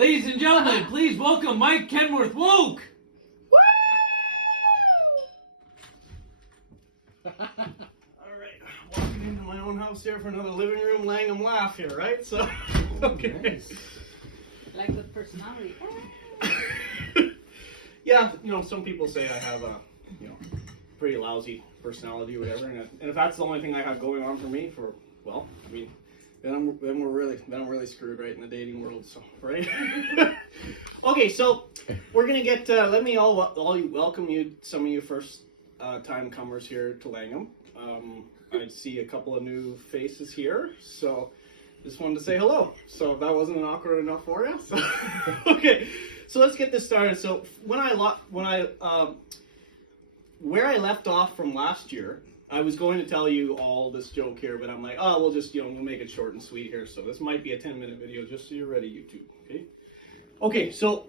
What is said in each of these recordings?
Ladies and gentlemen, please welcome Mike Knwrth. Woke! Alright, walking into my own house here for another living room Langham laugh here, right? So, okay. Nice. Like the personality. Yeah, some people say I have a, pretty lousy personality or whatever, and if that's the only thing I have going on for me, then I'm really screwed right in the dating world, so, right? Okay, so we're gonna get, let me all welcome you, some of you first time comers here to Langham. I see a couple of new faces here, so just wanted to say hello. So if that wasn't awkward enough for you, so, okay. So let's get this started. So where I left off from last year, I was going to tell you all this joke here, but I'm like, oh, we'll just, we'll make it short and sweet here. So this might be a 10-minute video, just so you're ready, YouTube. Okay. Okay. So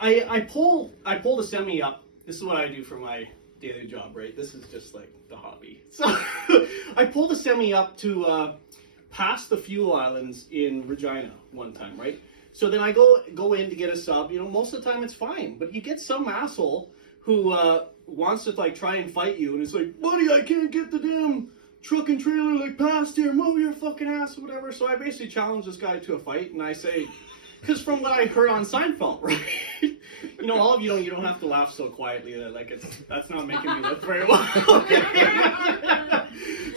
I pulled a semi up. This is what I do for my daily job, right? This is just like the hobby. So I pulled a semi up to past the fuel islands in Regina one time, right? So then I go in to get a sub. Most of the time it's fine, but you get some asshole who wants to like try and fight you, and it's like, buddy, I can't get the damn truck and trailer like past here. Move your fucking ass or whatever. So I basically challenge this guy to a fight, and I say, because from what I heard on Seinfeld, right? All of you don't have to laugh so quietly that that's not making me look very well.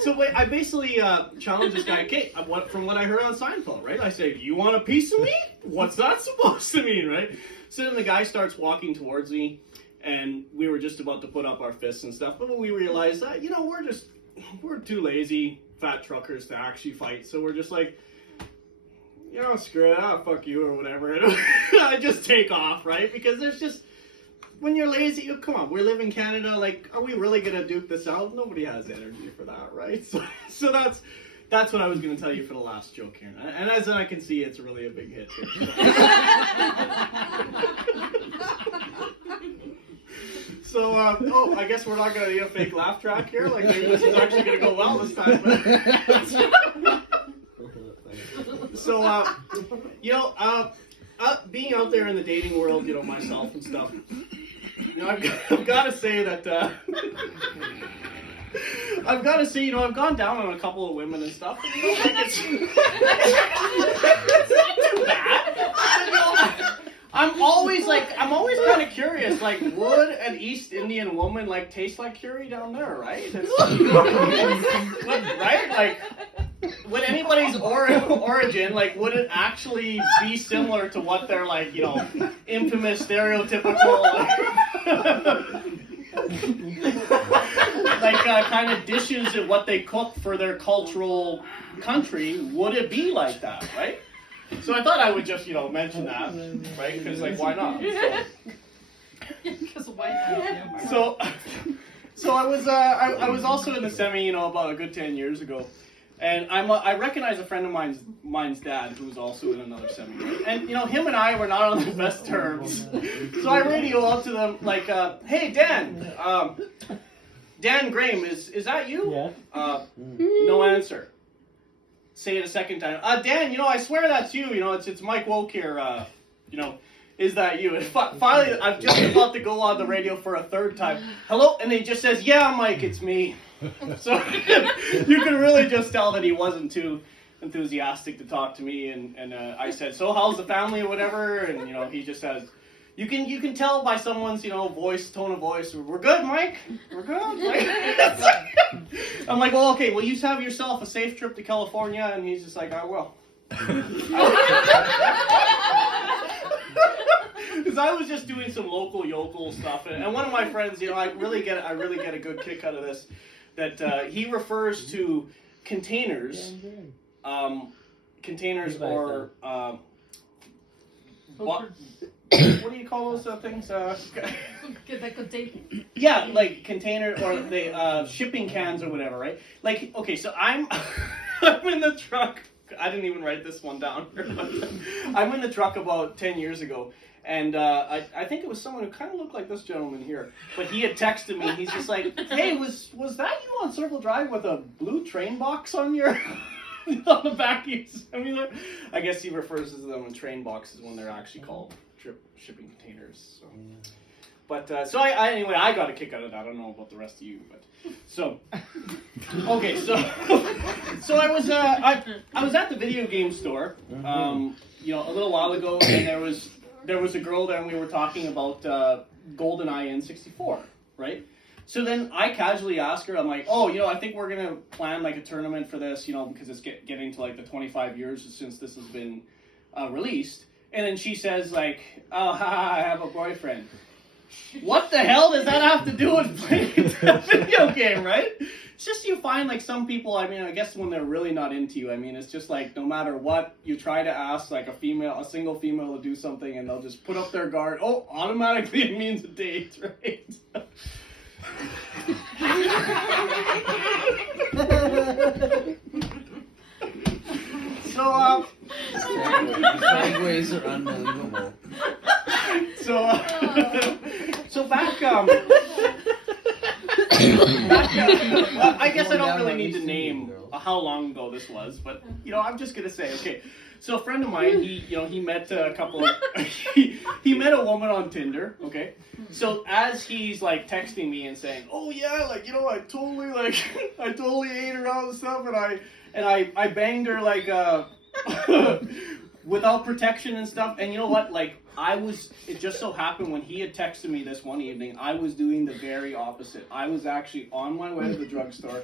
So I basically challenge this guy. Okay, from what I heard on Seinfeld, right? I say, you want a piece of me? What's that supposed to mean, right? So then the guy starts walking towards me, and we were just about to put up our fists and stuff, but we realized that we're too lazy fat truckers to actually fight, so we're just like, screw it, fuck you or whatever. I just take off, right? Because there's just, when you're lazy, come on, we live in Canada, like, are we really gonna duke this out? Nobody has energy for that, right? So that's what I was gonna tell you for the last joke here. And as I can see, it's really a big hit here. So, I guess we're not gonna need a fake laugh track here. Like, maybe this is actually gonna go well this time. So, being out there in the dating world, myself and stuff, I've got to say that, I've gone down on a couple of women and stuff, and, it's not too bad. I'm always kind of curious, like, would an East Indian woman, like, taste like curry down there, right? Right? Like, would anybody's origin, like, would it actually be similar to what their, like, infamous, stereotypical, kind of dishes and what they cook for their cultural country, would it be like that, right? So I thought I would just, mention that, right? Because, like, why not? Because why not? So I was also in the semi, about a good 10 years ago. And I recognize a friend of mine's dad, who was also in another semi. And, him and I were not on the best terms. So I radio up to them, like, hey, Dan, Dan Graham, is that you? Yeah. No answer. Say it a second time. Dan, I swear that's you. It's Mike Woke here. Is that you? And finally, I'm just about to go on the radio for a third time. Hello? And he just says, yeah, Mike, it's me. So you can really just tell that he wasn't too enthusiastic to talk to me. And I said, so how's the family or whatever? And, he just says, you can tell by someone's, voice, tone of voice, we're good, Mike. We're good. Like, I'm like, well, okay, well, you have yourself a safe trip to California. And he's just like, I will. Because I was just doing some local yokel stuff. And one of my friends, I really get a good kick out of this, that he refers to containers, or what do you call those things? Yeah, like container or the shipping cans or whatever, right? Like, okay, so I'm in the truck. I didn't even write this one down. I'm in the truck about 10 years ago. And I think it was someone who kind of looked like this gentleman here. But he had texted me. He's just like, hey, was that you on Circle Drive with a blue train box on your on the back he sent me there. I guess he refers to them in train boxes when they're actually called shipping containers. So. But so anyway, I got a kick out of that. I don't know about the rest of you, but so okay, so I was at the video game store, a little while ago, and there was a girl there, and we were talking about GoldenEye N64, right? So then I casually asked her, I'm like, oh, I think we're gonna plan like a tournament for this, because it's getting to like the 25 years since this has been released, and then she says like, oh, haha, I have a boyfriend. What the hell does that have to do with playing a video game, right? It's just you find like some people, I guess when they're really not into you, it's just like no matter what, you try to ask like a single female to do something and they'll just put up their guard. Oh, automatically it means a date, right? Segues are unbelievable. So back, I guess I don't really need to name how long ago this was, but I'm just gonna say, okay. So a friend of mine, he met a couple of, he met a woman on Tinder, okay. So as he's like texting me and saying, oh yeah, like I totally ate her out and stuff, and I banged her like without protection and stuff, and you know what, like. It just so happened when he had texted me this one evening, I was doing the very opposite. I was actually on my way to the drugstore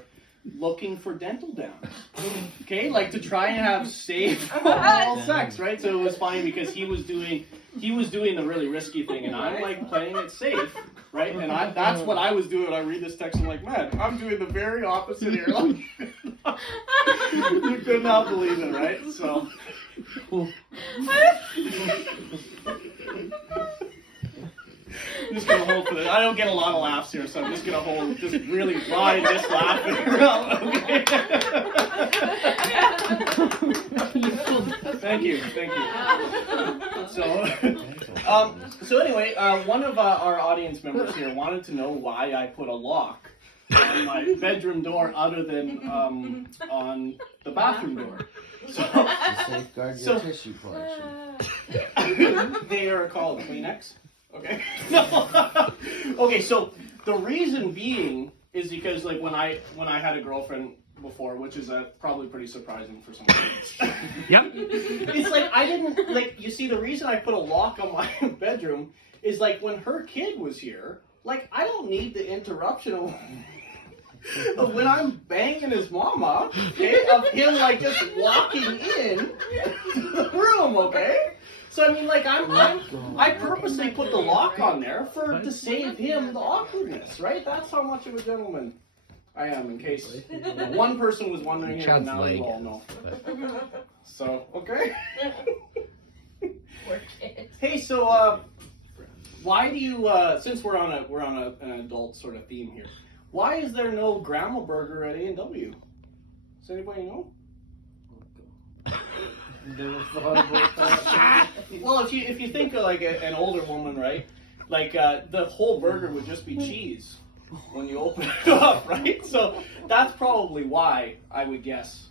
looking for dental dams. Okay, like to try and have safe oral sex, right? So it was funny because he was doing the really risky thing and I'm like playing it safe, right? And that's what I was doing. I read this text and I'm like, man, I'm doing the very opposite here. Like, you could not believe it, right? So I'm just gonna hold for this. I don't get a lot of laughs here, so I'm just gonna really ride this laugh. Okay. Thank you. So anyway, one of our audience members here wanted to know why I put a lock on my bedroom door other than on the bathroom door. So, To safeguard your tissue collection. They are called Kleenex. Okay. No. Okay. So the reason being is because like when I had a girlfriend before, which is probably pretty surprising for some people. Yep. It's like I didn't like. You see, the reason I put a lock on my bedroom is like when her kid was here. Like I don't need the interruption of when I'm banging his mama, okay, of him like just walking in the room, okay? So I mean, like I purposely put the lock on there to save him the awkwardness, right? That's how much of a gentleman I am. In case one person was wondering here, and now you all know. So okay. Hey, so why do you? Since we're on an adult sort of theme here. Why is there no grandma burger at A&W? Does anybody know? Well, if you think of like an older woman, right? Like the whole burger would just be cheese when you open it up, right? So that's probably why I would guess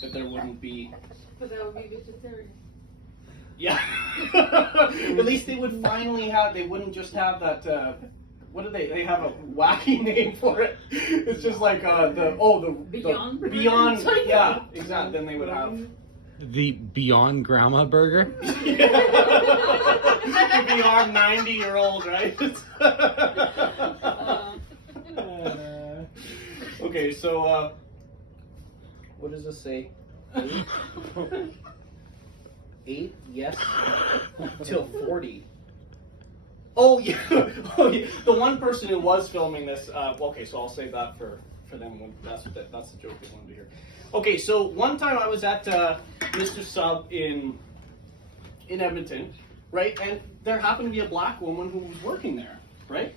that there wouldn't be. But that would be vegetarian. Yeah. At least they would finally have. They wouldn't just have that. What do they have a wacky name for it? It's just like Beyond. Beyond. Yeah, exactly. Then they would have The Beyond Grandma Burger? the Beyond 90-year-old, right? Okay, so what does this say? 8, yes, till 40. Oh yeah. The one person who was filming this. Okay, so I'll save that for them. That's the joke they wanted to hear. Okay, so one time I was at Mr. Sub in Edmonton, right? And there happened to be a black woman who was working there, right?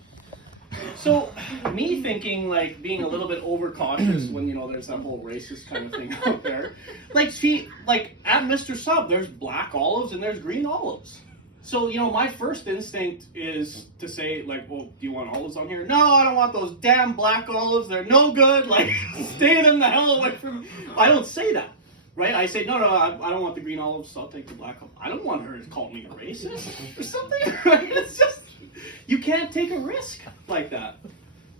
So me thinking like being a little bit overcautious when there's that whole racist kind of thing out there. Like at Mr. Sub, there's black olives and there's green olives. So, my first instinct is to say, like, well, do you want olives on here? No, I don't want those damn black olives. They're no good. Like, stay them the hell away from me. I don't say that. right? I say, no, I don't want the green olives, so I'll take the black olive. I don't want her to call me a racist or something, right? It's just, you can't take a risk like that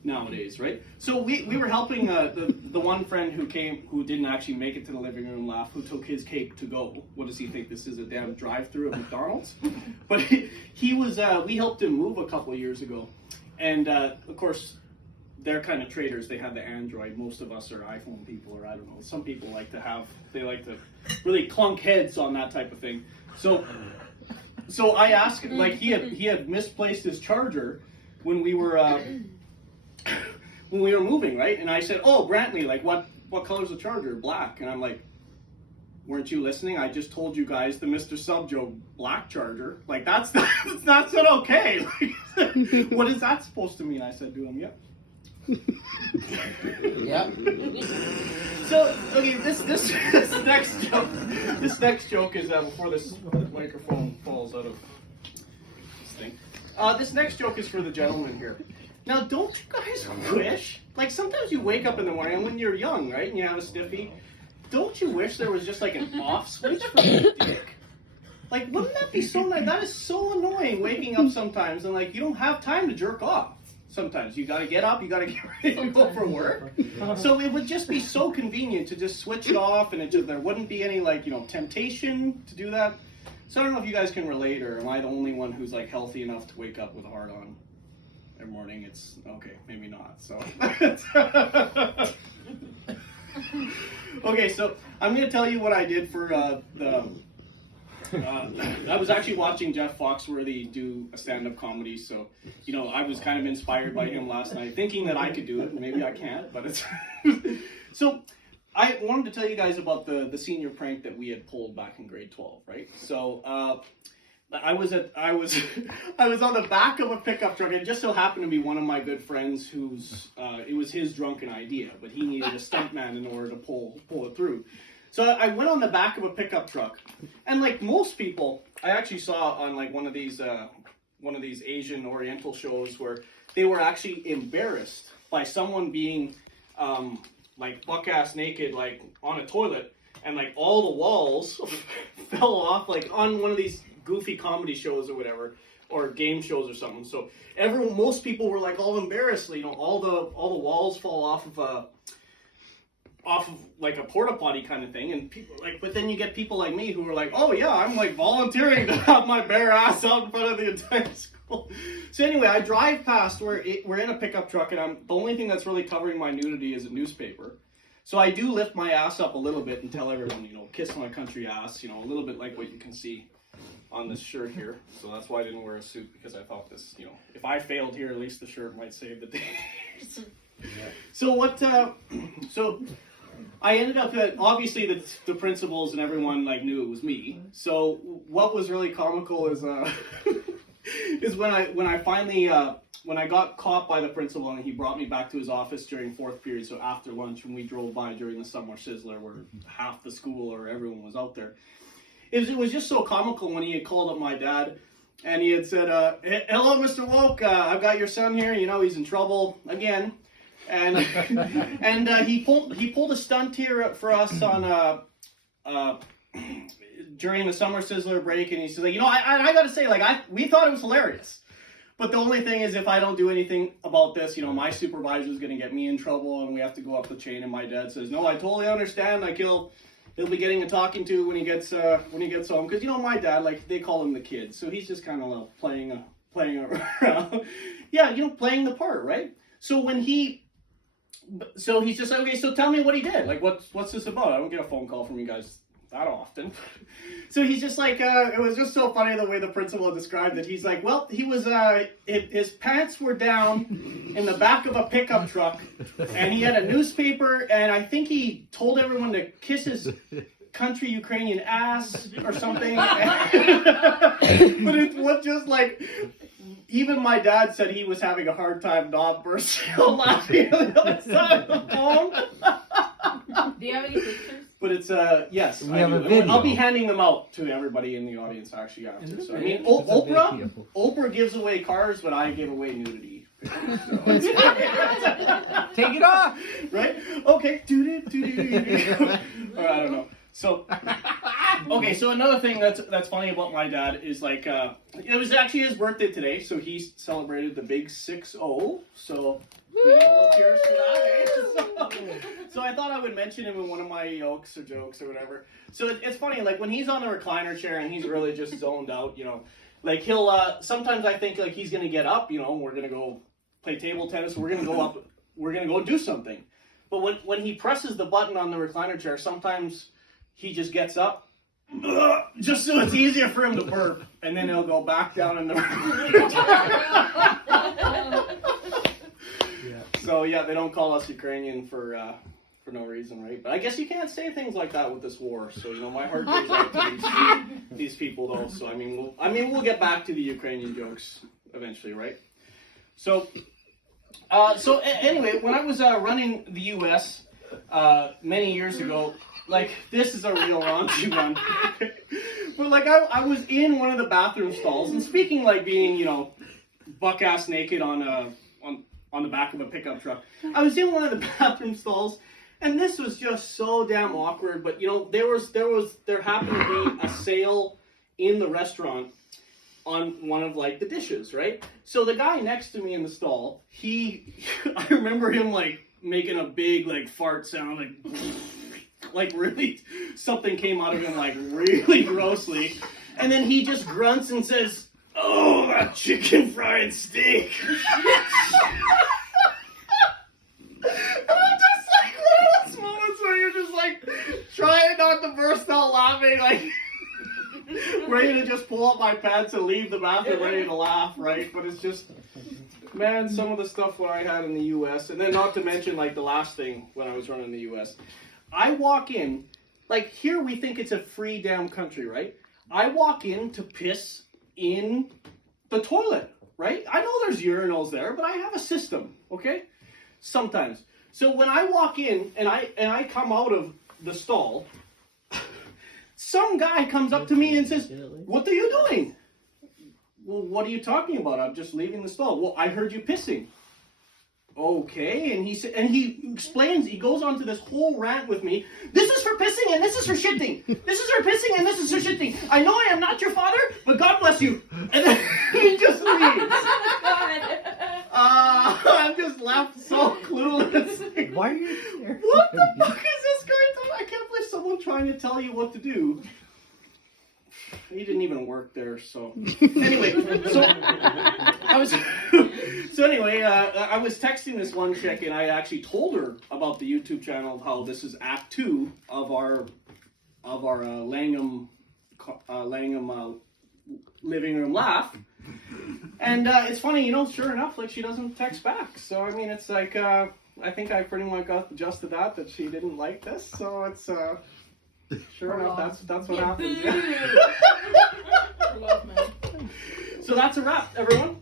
nowadays, right? So we were helping the one friend who didn't actually make it to the living room laugh, who took his cake to go. What does he think? This is a damn drive-through at McDonald's? But he was, we helped him move a couple of years ago. And of course, they're kind of traders. They have the Android. Most of us are iPhone people, or I don't know. Some people like to really clunk heads on that type of thing. So I asked him, like he had misplaced his charger when we were moving, right? And I said, "Oh, Brantley, like what color's the charger? Black." And I'm like, "Weren't you listening? I just told you guys the Mr. Sub Joe black charger. Like that's not okay. Like, what is that supposed to mean?" I said to him, "Yep." Yep. So okay, this next joke is before this microphone falls out of this thing. This next joke is for the gentleman here. Now, don't you guys wish, like sometimes you wake up in the morning when you're young, right, and you have a stiffy. Don't you wish there was just like an off switch for your dick? Like, wouldn't that be so nice? That is so annoying waking up sometimes and like you don't have time to jerk off. Sometimes you got to get up, you got to get ready to go for work. So it would just be so convenient to just switch it off, and there wouldn't be any temptation to do that. So I don't know if you guys can relate, or am I the only one who's like healthy enough to wake up with a hard on every morning? It's okay, maybe not. So okay, so I'm gonna tell you what I did for I was actually watching Jeff Foxworthy do a stand-up comedy, so I was kind of inspired by him last night, thinking that I could do it. Maybe I can't, but it's so. I wanted to tell you guys about the senior prank that we had pulled back in grade 12, right? So I was on the back of a pickup truck. It just so happened to be one of my good friends whose it was his drunken idea, but he needed a stuntman in order to pull it through. So I went on the back of a pickup truck, and like most people, I actually saw on like one of these Asian Oriental shows where they were actually embarrassed by someone being like buck-ass naked, like on a toilet, and like all the walls fell off, like on one of these goofy comedy shows or whatever, or game shows or something. So most people were like all embarrassed, all the walls fall off of like a porta potty kind of thing, and people but then you get people like me who are like, oh yeah, I'm like volunteering to have my bare ass out in front of the entire school. So anyway, I drive past we're in a pickup truck, and the only thing that's really covering my nudity is a newspaper. So I do lift my ass up a little bit and tell everyone, kiss my country ass, a little bit like what you can see on this shirt here. So that's why I didn't wear a suit, because I thought this, if I failed here, at least the shirt might save the day. Yeah. So I ended up obviously the principals and everyone knew it was me. So what was really comical is is when I finally when I got caught by the principal and he brought me back to his office during fourth period, so after lunch when we drove by during the summer sizzler where half the school or everyone was out there. It was just so comical when he had called up my dad and he had said, hello, Mr. Woke, I've got your son here, he's in trouble again. And he pulled a stunt here for us on during the summer sizzler break, and he says, I gotta say, we thought it was hilarious, but the only thing is, if I don't do anything about this, my supervisor is gonna get me in trouble, and we have to go up the chain. And my dad says, no, I totally understand. He'll be getting a talking to when he gets home, because my dad, they call him the kid, so he's just kind of playing around, yeah, playing the part, right? So he's just like, okay, so tell me what he did. What's this about? I don't get a phone call from you guys that often. So he's just like, it was just so funny the way the principal described it. He's like, well, he was, his pants were down in the back of a pickup truck, and he had a newspaper, and I think he told everyone to kiss his country Ukrainian ass or something. But it was just even my dad said he was having a hard time not bursting out laughing on the other side of the phone. Do you have any pictures? But it's, yes. We have a video. I'll be handing them out to everybody in the audience actually after. So, Oprah gives away cars, but I give away nudity. So. Take it off! Right? Okay. Or I don't know. So, okay, so another thing that's funny about my dad is like, it was actually his birthday today, so he celebrated the big 6-0. So, we got a little cheers for that. Eh? So I thought I would mention him in one of my yokes or jokes or whatever. So it's funny, like when he's on the recliner chair and he's really just zoned out, you know, like he'll, sometimes I think like he's going to get up, you know, we're going to go play table tennis, we're going to go up, we're going to go do something. But when he presses the button on the recliner chair, sometimes he just gets up, just so it's easier for him to burp, and then he'll go back down in the recliner chair. So yeah, they don't call us Ukrainian for no reason, right? But I guess you can't say things like that with this war. So you know, my heart goes out to these people, though. So I mean, we'll get back to the Ukrainian jokes eventually, right? So anyway, when I was running the U.S. Many years ago, like this is a real raunchy one. But like I was in one of the bathroom stalls, and speaking like being, you know, buck ass naked on the back of a pickup truck. I was in one of the bathroom stalls, and this was just so damn awkward. But you know, there happened to be a sale in the restaurant on one of like the dishes, right? So the guy next to me in the stall, I remember him like making a big like fart sound, like really something came out of him like really grossly, and then he just grunts and says, "Oh, that chicken fried steak." And I'm just like, one of those moments where you're just like trying not to burst out laughing, like ready to just pull up my pants and leave the bathroom ready to laugh, right? But it's just, man, some of the stuff what I had in the U.S. And then not to mention like the last thing when I was running the U.S. I walk in, like here we think it's a free damn country, right? I walk in to piss in the toilet, right? I know there's urinals there, but I have a system, okay? Sometimes. So when I walk in and I come out of the stall, some guy comes up to me and says, "What are you doing?" "Well, what are you talking about? I'm just leaving the stall." "Well, I heard you pissing." "Okay," and he explains, he goes on to this whole rant with me. "This is for pissing and this is for shitting. This is for pissing and this is for shitting. I know I am not your father, but God bless you." And then he just leaves. I'm just left so clueless. Why are you here? What the fuck is this guy doing? I can't believe someone trying to tell you what to do. He didn't even work there, so anyway. I was texting this one chick, and I actually told her about the YouTube channel, how this is Act 2 of our Langham living room laugh. And it's funny, you know, sure enough, like she doesn't text back. So I mean, it's like I think I pretty much got the gist of that she didn't like this. So it's sure enough, that's what happened. Yeah. So that's a wrap, everyone.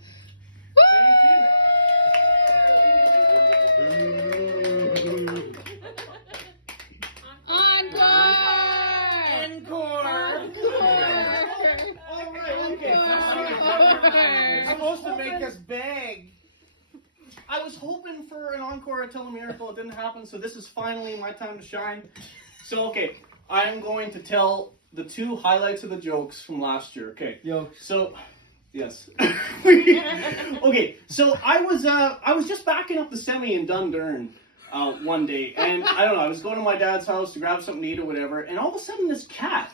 Supposed to make us beg. I was hoping for an encore at Tell a Miracle. It didn't happen, so this is finally my time to shine. So, okay, I am going to tell the 2 highlights of the jokes from last year. Okay. Yoke. So, yes. Okay, so I was just backing up the semi in Dundurn one day, and I don't know, I was going to my dad's house to grab something to eat or whatever, and all of a sudden this cat,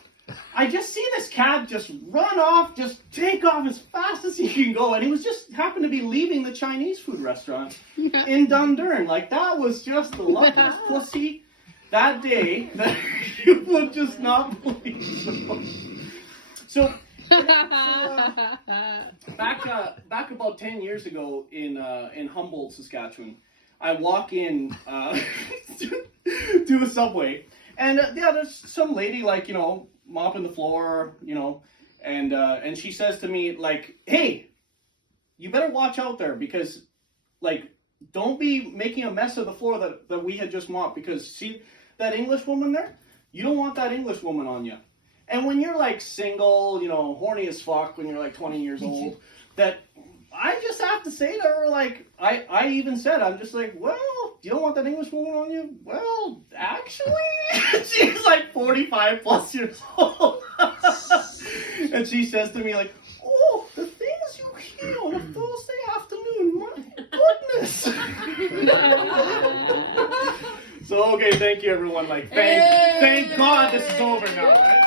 I just see this cat just run off, just take off as fast as he can go, and he was just happened to be leaving the Chinese food restaurant in Dundurn. Like, that was just the luckiest pussy that day that you would just not believe. So back about 10 years ago in Humboldt, Saskatchewan, I walk in to a Subway, and there's some lady, like, you know, mopping the floor, you know, and she says to me, like, "Hey, you better watch out there, because, like, don't be making a mess of the floor that we had just mopped, because see that English woman there? You don't want that English woman on you." And when you're like single, you know, horny as fuck when you're like 20 years old, that I just have to say to her, like, I even said, I'm just like, well, you don't want that English woman on you? Well, actually, she's like 45 plus years old. And she says to me like, oh, the things you hear on a Thursday afternoon, my goodness. So, okay, thank you everyone. Like, thank God this is over now, right?